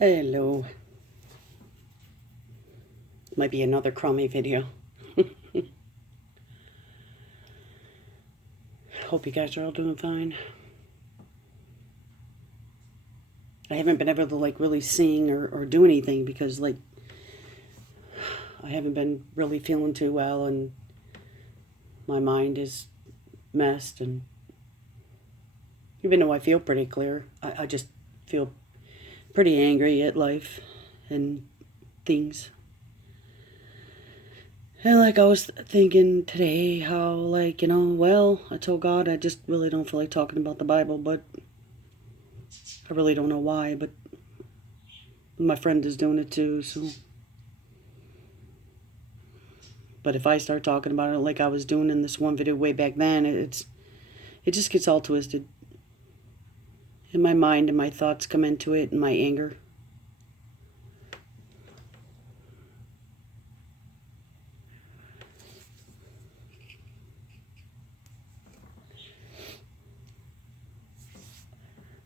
Hello. Might be another crummy video. Hope you guys are all doing fine. I haven't been able to really sing or do anything because I haven't been really feeling too well and my mind is messed, and even though I feel pretty clear, I just feel pretty angry at life and things. And I was thinking today how well, I told God I just really don't feel like talking about the Bible, but I really don't know why, but my friend is doing it too, so. But if I start talking about it like I was doing in this one video way back then, it just gets all twisted. And my mind and my thoughts come into it, and my anger.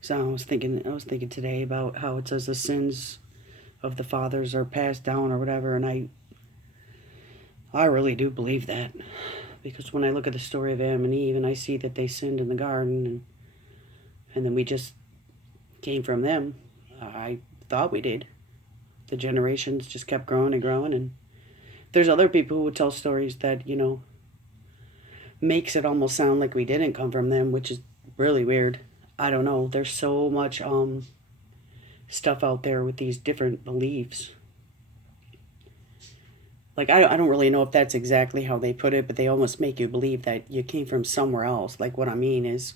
So I was thinking today about how it says the sins of the fathers are passed down or whatever, and I really do believe that. Because when I look at the story of Adam and Eve and I see that they sinned in the garden, and then we just came from them, I thought we did. The generations just kept growing and growing, and there's other people who would tell stories that, makes it almost sound like we didn't come from them, which is really weird. I don't know. There's so much stuff out there with these different beliefs. I don't really know if that's exactly how they put it, but they almost make you believe that you came from somewhere else. What I mean is,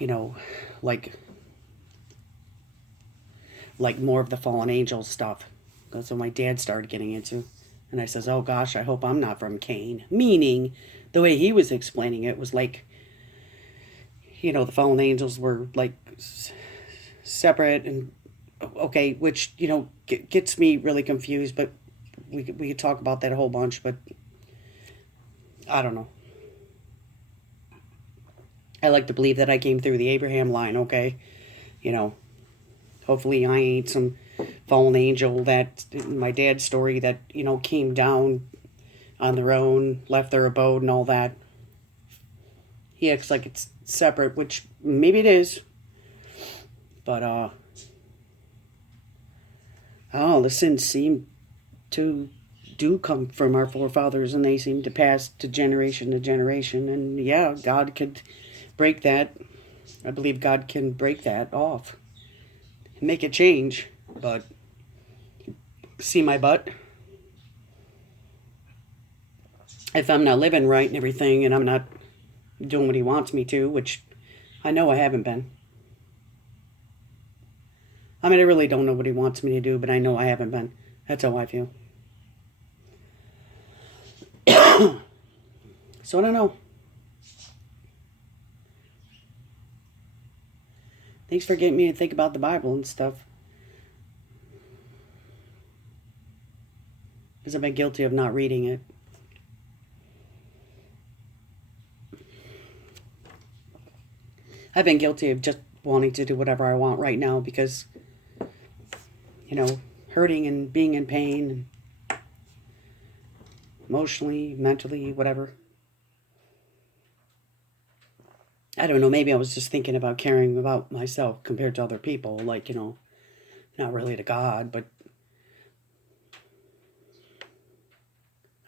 you know, like more of the fallen angels stuff. That's what my dad started getting into. And I says, oh gosh, I hope I'm not from Cain. Meaning, the way he was explaining it was the fallen angels were separate and okay, which gets me really confused. But we could talk about that a whole bunch. But I don't know. I like to believe that I came through the Abraham line. Okay, hopefully I ain't some fallen angel that in my dad's story that came down on their own, left their abode and all that. He acts like it's separate, which maybe it is. But I don't know, the sins seem to do come from our forefathers, and they seem to pass to generation. And yeah, God could break that. I believe God can break that off and make it change. But see my butt? If I'm not living right and everything, and I'm not doing what he wants me to, which I know I haven't been. I mean, I really don't know what he wants me to do, but I know I haven't been. That's how I feel. So I don't know. Thanks for getting me to think about the Bible and stuff. Because I've been guilty of not reading it. I've been guilty of just wanting to do whatever I want right now because, hurting and being in pain, and emotionally, mentally, whatever. I don't know, maybe I was just thinking about caring about myself compared to other people, not really to God, but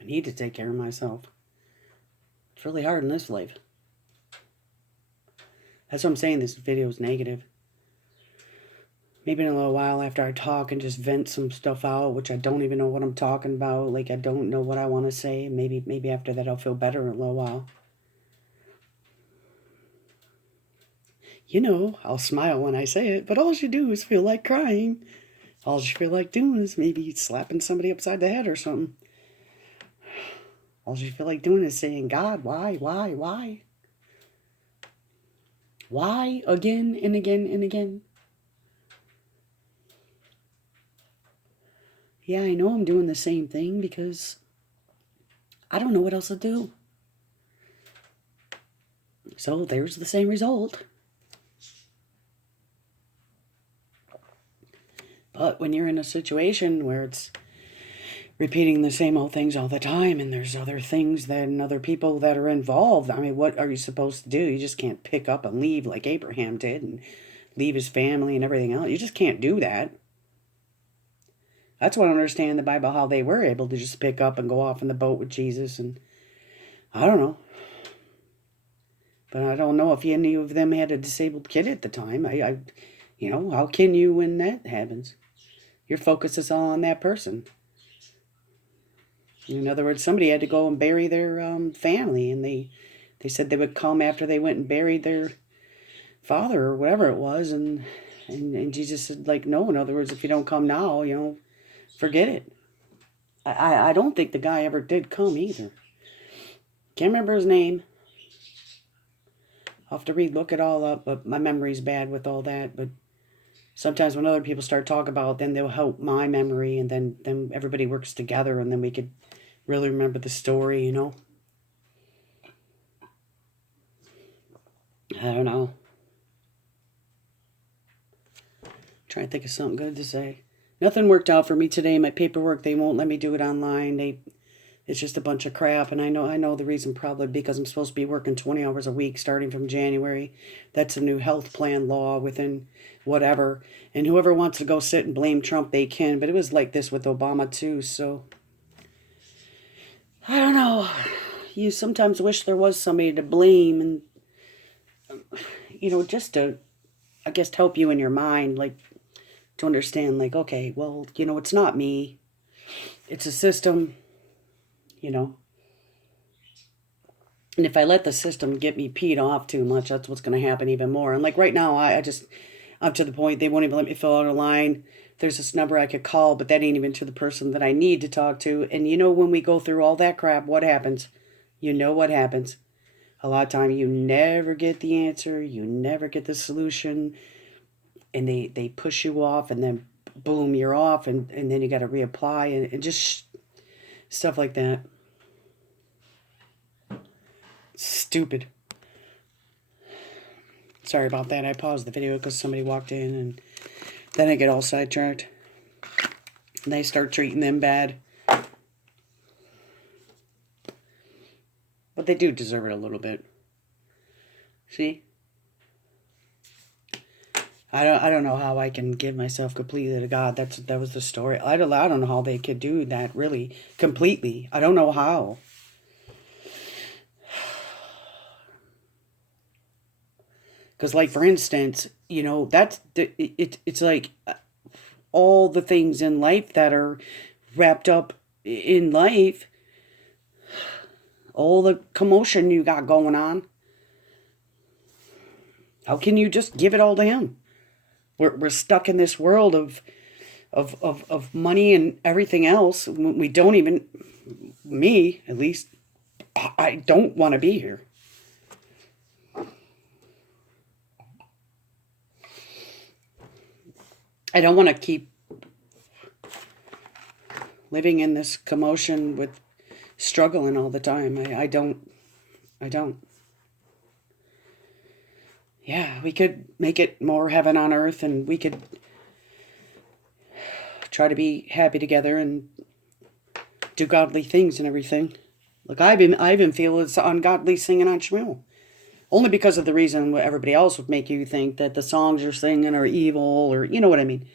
I need to take care of myself. It's really hard in this life. That's what I'm saying, this video is negative. Maybe in a little while after I talk and just vent some stuff out, which I don't even know what I'm talking about, I don't know what I want to say, maybe after that I'll feel better in a little while. I'll smile when I say it, but all you do is feel like crying. All you feel like doing is maybe slapping somebody upside the head or something. All you feel like doing is saying, God, why? Why again and again and again? Yeah, I know I'm doing the same thing because I don't know what else to do. So there's the same result. But when you're in a situation where it's repeating the same old things all the time and there's other things and other people that are involved, I mean, what are you supposed to do? You just can't pick up and leave like Abraham did and leave his family and everything else. You just can't do that. That's why I don't understand in the Bible how they were able to just pick up and go off in the boat with Jesus. And I don't know. But I don't know if any of them had a disabled kid at the time. How can you when that happens? Your focus is all on that person. In other words, somebody had to go and bury their family, and they said they would come after they went and buried their father or whatever it was, and Jesus said, like, no. In other words, if you don't come now, forget it. I don't think the guy ever did come either. Can't remember his name. I'll have to look it all up, but my memory's bad with all that. But sometimes when other people start talking about it, then they'll help my memory, and then everybody works together, and then we could really remember the story, I don't know. Trying to think of something good to say. Nothing worked out for me today. My paperwork, they won't let me do it online. It's just a bunch of crap, and I know the reason, probably because I'm supposed to be working 20 hours a week starting from January. That's a new health plan law within whatever. And whoever wants to go sit and blame Trump, they can. But it was like this with Obama too, so I don't know. You sometimes wish there was somebody to blame, and just to, I guess, help you in your mind, like, to understand, like, okay, well, it's not me. It's a system. And if I let the system get me peed off too much, that's what's going to happen even more. And like right now, I'm to the point they won't even let me fill out a line. There's this number I could call, but that ain't even to the person that I need to talk to. And when we go through all that crap, what happens? What happens? A lot of time you never get the answer. You never get the solution. And they push you off, and then boom, you're off. And then you got to reapply and just stuff like that. Stupid. Sorry about that. I paused the video because somebody walked in, and then I get all sidetracked. And they start treating them bad. But they do deserve it a little bit. See? I don't know how I can give myself completely to God. That was the story. I don't know how they could do that really completely. I don't know how. Because, like, for instance, it's like all the things in life that are wrapped up in life, all the commotion you got going on. How can you just give it all to Him? We're stuck in this world of money and everything else. We don't even, me at least, I don't want to be here. I don't want to keep living in this commotion with struggling all the time. I don't. Yeah, we could make it more heaven on earth, and we could try to be happy together and do godly things and everything. Look, I even feel it's ungodly singing on Shmuel. Only because of the reason what everybody else would make you think that the songs you're singing are evil, or you know what I mean.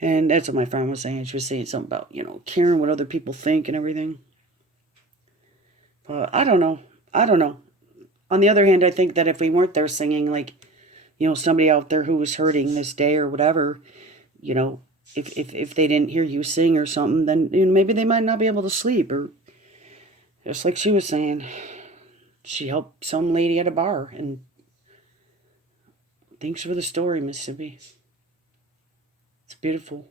And that's what my friend was saying. She was saying something about, caring what other people think and everything. But I don't know. On the other hand, I think that if we weren't there singing, like, somebody out there who was hurting this day or whatever, if they didn't hear you sing or something, then maybe they might not be able to sleep. Or just like she was saying, she helped some lady at a bar. And thanks for the story, Mississippi. It's beautiful.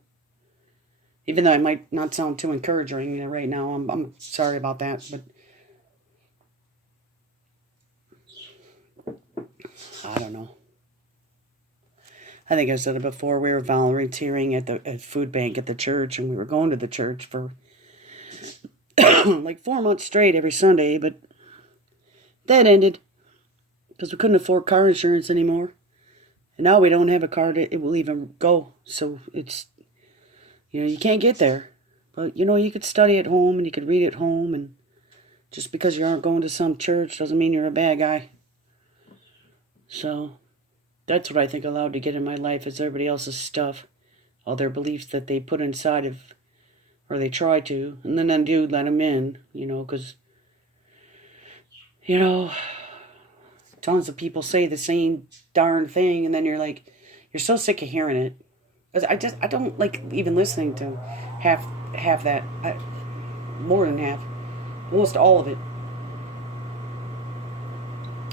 Even though I might not sound too encouraging right now, I'm sorry about that, but I don't know. I think I said it before. We were volunteering at food bank at the church, and we were going to the church for like 4 months straight every Sunday, but that ended because we couldn't afford car insurance anymore. And now we don't have a car it will even go. So it's You can't get there. But, you could study at home and you could read at home. And just because you aren't going to some church doesn't mean you're a bad guy. So that's what I think allowed to get in my life is everybody else's stuff. All their beliefs that they put inside of, or they try to. And then I do let them in, because, tons of people say the same darn thing. And then you're like, you're so sick of hearing it. I don't like even listening to half that. More than half. Almost all of it.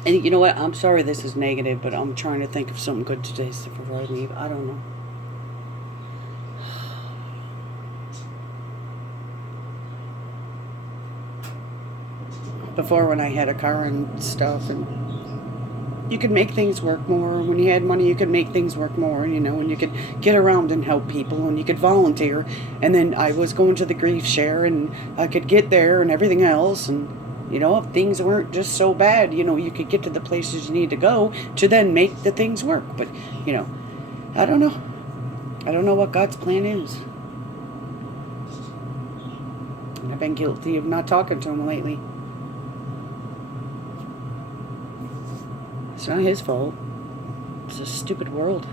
And you know what? I'm sorry this is negative, but I'm trying to think of something good today before I leave. I don't know. Before, when I had a car and stuff, and you could make things work more. When you had money, you could make things work more, and you could get around and help people, and you could volunteer. And then I was going to the grief share, and I could get there and everything else, and if things weren't just so bad, you could get to the places you need to go to then make the things work. But, I don't know. I don't know what God's plan is. And I've been guilty of not talking to him lately. It's not his fault. It's a stupid world.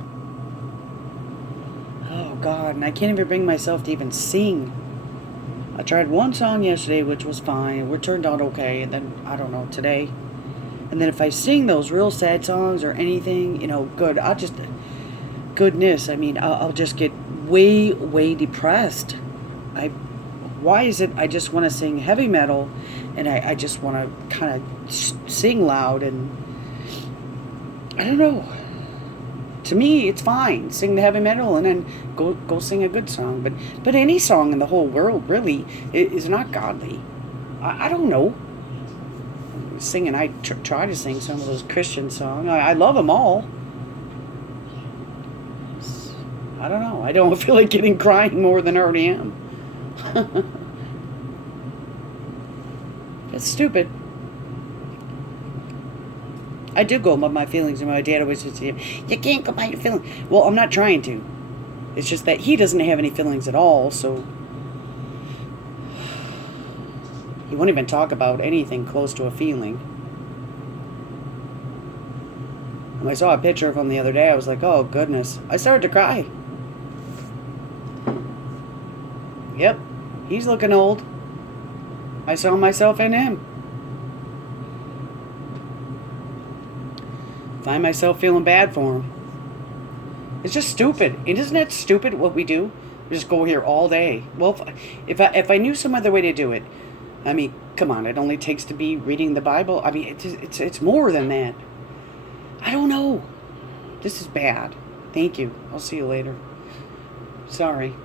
Oh, God. And I can't even bring myself to even sing. I tried one song yesterday, which was fine. It turned out okay. And then, I don't know, today. And then if I sing those real sad songs or anything, good. Goodness, I'll just get way, way depressed. Why is it I just want to sing heavy metal and I just want to kind of sing loud, and I don't know. To me, it's fine. Sing the heavy metal and then go sing a good song. But any song in the whole world really is not godly. I don't know. Singing, I try to sing some of those Christian songs. I love them all. I don't know. I don't feel like crying more than I already am. It's stupid. I do go by my feelings, and my dad always says, you can't go by your feelings. Well, I'm not trying to. It's just that he doesn't have any feelings at all, so he won't even talk about anything close to a feeling. When I saw a picture of him the other day, I was like, oh, goodness. I started to cry. Yep, he's looking old. I saw myself in him. Find myself feeling bad for him. It's just stupid. Isn't that stupid what we do? We just go here all day. Well, if I knew some other way to do it, come on, it only takes to be reading the Bible. It's more than that. I don't know. This is bad. Thank you. I'll see you later. Sorry.